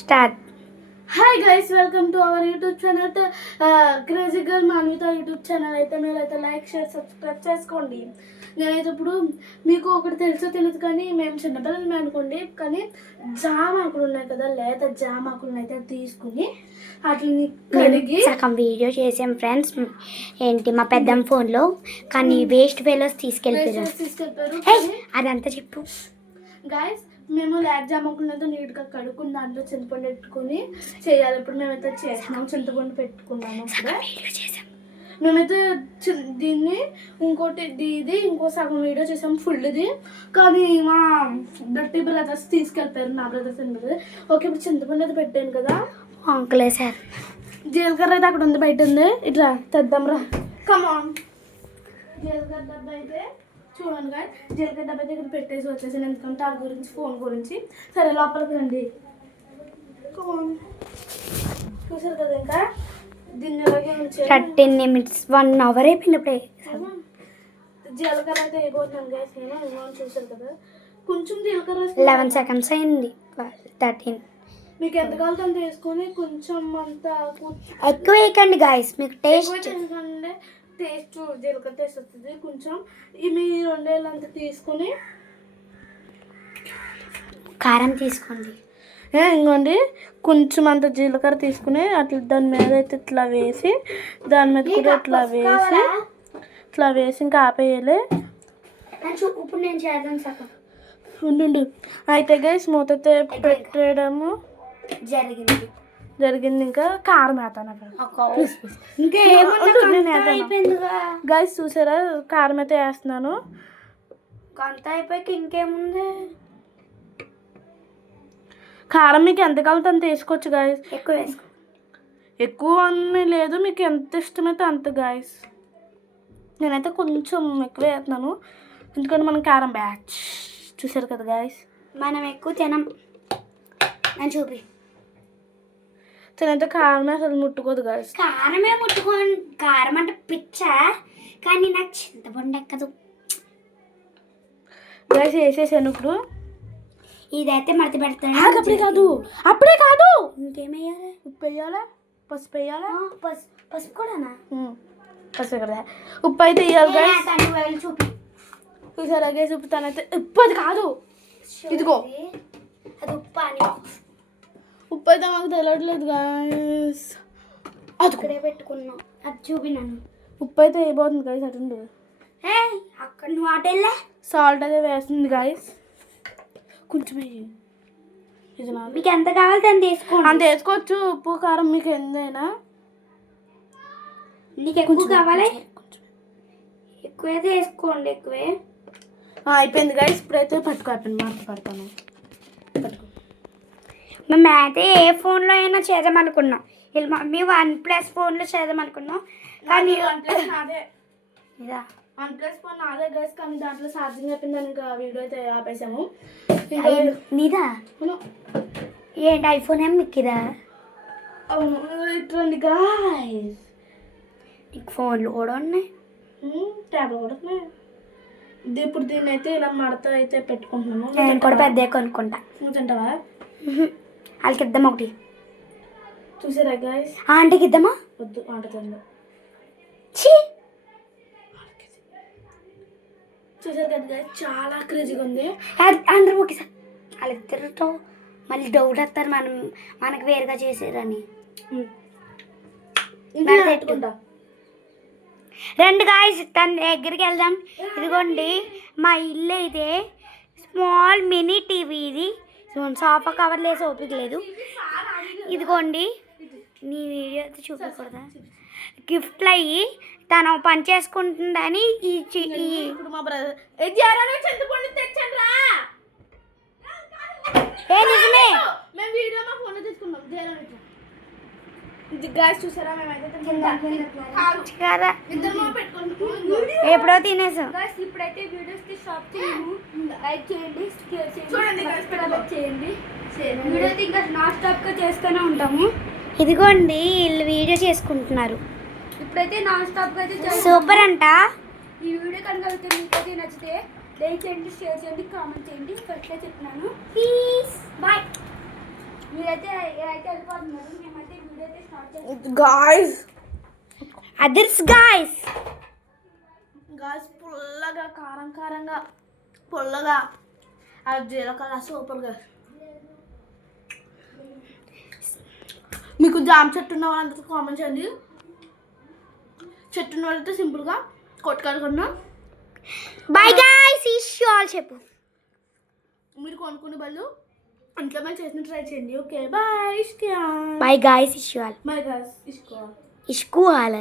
Start. Hi guys, welcome to our YouTube channel crazy girl Manvitha YouTube channel. అయితే మీరైతే like share subscribe చేసుకోండి. నేనైతే ఇప్పుడు మీకు ఒకటి తెలుసో తెలియదు కానీ మేము చిన్నపిల్లలమే అనుకోండి, కానీ జామ ఆకులు ఉన్నాయి కదా, లేత జామ ఆకులను అయితే తీసుకుని వాటిని కడిగి సగం వీడియో చేసాం ఫ్రెండ్స్. ఏంటి మా పెద్దమ్మ ఫోన్లో, కానీ వేస్ట్ ఫెలోస్ తీసుకెళ్ళిపోయారు. అదంతా చెప్పు గైస్. మేము లేత జామకులతో నీట్గా కడుక్కుని దాంట్లో చింతపండు పెట్టుకుని చేయాలి. ఇప్పుడు మేమైతే చేసినాం, చింతపండు పెట్టుకున్నాము. మేమైతే దీన్ని ఇంకో సగం వీడియో చేసాము ఫుల్ది, కానీ మా గట్టి బ్రదర్స్ తీసుకెళ్తారు, నా బ్రదర్స్ అండ్ బ్రదర్. ఓకే, ఇప్పుడు చింతపండు అయితే పెట్టాను కదా, అంకులేసారు. జీలకర్ర అయితే అక్కడ ఉంది, బయట ఉంది. ఇట్లా తెద్దాం రా, కమాన్. జీలకర్ర డబ్బా అయితే చూడండి గాయ్, జీలకర్ర డబ్బా దగ్గర పెట్టేసి వచ్చేసాను, ఎందుకంటే ఆ గురించి ఫోన్ గురించి. సరే లోపలికి రండి, చూసారు కదా. ఇంకా దీన్ని 30 minutes 1 hour అయిపోయినప్పుడే జీలకర్ర అయితే అయిపోతున్నాను గైస్. నేను చూసారు కదా, కొంచెం జీలకర్ర 11 seconds అయింది. 13. మీకు ఎంత కావాలో అంత వేసుకొని కొంచెం అంత ఎక్కువ వేయకండి గాయస్, మీకు టేస్ట్ ఎందుకంటే టేస్ట్ జీలకర్ర టేస్ట్ వస్తుంది. కొంచెం మీ 2 ఏళ్ళంతా తీసుకొని కారం తీసుకోండి. ఇంకోండి, కొంచెం అంత జీలకర్ర తీసుకుని అట్లా దాని మీద అయితే ఇట్లా వేసి, దాని మీద కూడా ఇట్లా వేసి ఇంకా ఆపేయాలి. ఇప్పుడు నేను చేద్దాం ఉండు. అయితే గైస్ మూత అయితే పెట్టడము జరిగింది. ఇంకా కారం వేస్తాను గైస్. చూసారా, కారం అయితే వేస్తున్నాను. అంత అయిపోయాక ఇంకేముంది, కారం మీకు ఎంత కావాలో అంత వేసుకోవచ్చు గాయస్. ఎక్కువ వేసుకో, ఎక్కువ అని లేదు, మీకు ఎంత ఇష్టమైతే అంత గాయస్. నేనైతే కొంచెం ఎక్కువ వేస్తున్నాను, ఎందుకంటే మనం కారం బ్యాచ్ చూసారు కదా గాయస్. మనం ఎక్కువ తినం. నేను చూపి తినైతే కారం అసలు ముట్టుకోదు గాయస్. కారమే ముట్టుకోండి, కారం అంటే పిచ్చ, కానీ నాకు చింతపండు ఎక్కదు గాయస్. వేసేసాను ఇప్పుడు. ఇదైతే మడత పెడతాను. అప్పుడే కాదు ఇంకేమయ్యాలి? ఉప్పు వేయాలా, పసుపు వేయాలా? పసుపు కూడానా? పసుపు కదా, ఉప్పు అయితే వేయాలి. చూపి చూసారా గైస్, ఉప్పు తనైతే ఉప్పు అది కాదు, ఇదిగో అది ఉప్పు అని. ఉప్పు అయితే మాకు తెలియట్లేదు గాయస్, అది ఇక్కడే పెట్టుకున్నాం. అది చూపినాను. ఉప్పు అయితే వేయబోతుంది గాయస్. అటుండు, అక్కడ నువ్వు ఆటెళ్ళా. సాల్ట్ అయితే వేస్తుంది గాయస్, కొంచెం ఇది మీకు ఎంత కావాలి అంత వేసుకోండి. అంత వేసుకోవచ్చు, ఉప్పు కారం మీకు ఎంతైనా. నీకు ఎక్కువ కావాలి, ఎక్కువైతే వేసుకోండి. ఎక్కువే అయిపోయింది గాయస్. ఇప్పుడైతే అయిపోయింది, మార్పు పడతాను. మేమైతే ఏ ఫోన్లో అయినా చేద్దామనుకున్నాం. వీళ్ళ మమ్మీ OnePlus ఫోన్లో చేద్దామనుకున్నాం, కానీ OnePlus ఫోన్ నాదే గైస్, కానీ దాంట్లో ఛార్జింగ్ అయిపోయిందని ఇంకా వీడియో అయితే ఆపేసాము. నీదా ఏంటి? ఐఫోన్ ఏం మీకు ఇదా? అవును, ఇట్లండి గాయస్. నీకు ఫోన్లు కూడా ఉన్నాయి, ట్యాబ్లు కూడా ఉన్నాయి. ఇప్పుడు దీన్ని అయితే ఇలా మడత అయితే పెట్టుకుంటున్నాము. నేను కూడా పెద్ద కొనుక్కుంటా. నువ్వు తింటావా? వాళ్ళకి ఇద్దాం ఒకటి. చూసారా గాయస్? ఆంటీకి ఇద్దామా? వద్దు, ఆంట తిందా. చూసారు కదా గాయస్, చాలా క్రేజీగా ఉంది. అందరూ ఓకే సార్, వాళ్ళిద్దరితో మళ్ళీ డౌట్ వస్తారు మనకు వేరుగా చేసారని. రెండు గాయస్ తన దగ్గరికి వెళ్దాం. ఇదిగోండి మా ఇల్లు అయితే స్మాల్ మినీ టీవీ. ఇది సోఫా కవర్లు వేసి ఓపిక లేదు. ఇదిగోండి, నీ వీడియో అయితే చూపకూడదా? గిఫ్ట్లు అయ్యి తను పని చేసుకుంటుందని నిజమే. ఎప్పుడో తినేసాం. ఇప్పుడైతే వీడియోస్కి షాప్ చేయము, లైక్ చేయండి, చేయండి. వీడియో అయితే ఇంకా నాన్ స్టాప్గా చేస్తూనే ఉంటాము. ఇదిగోండి వీళ్ళు వీడియో చేసుకుంటున్నారు. ఇప్పుడైతే నాన్ స్టాప్గా అయితే సూపర్ అంట. ఈ వీడియో కనుక మీకైతే నచ్చితే లైక్ చేయండి, షేర్ చేయండి, కామెంట్ చేయండి. ఫస్ట్లో చెప్తున్నాను. Please bye. మీరైతే వెళ్ళిపోతున్నారు, మేమైతే వీడియో అయితే స్టార్ట్ చేస్తాం. గాయ్స్ అదర్స్ గాయస్ గాయ్స్ పుల్లగా కారంగా పుల్లగా ఆ జీలకర్ర సూపర్గా. మీకు జామ చెట్టు ఉన్న వాళ్ళందరికీ కామెంట్ చేయండి. చెట్టు ఉన్న వాళ్ళైతే సింపుల్గా కొట్టుకడుకున్నా. బాయ్ గాయ్స్ ఇష్యూల్ చెప్పు. మీరు కొనుక్కునే బదులు ఇంట్లో మేము చేసిన ట్రై చేయండి. Okay bye. బాయ్ గాయ్స్ ఇష్యూల్ బాయ్ గాయ్స్. ఇష్కూల్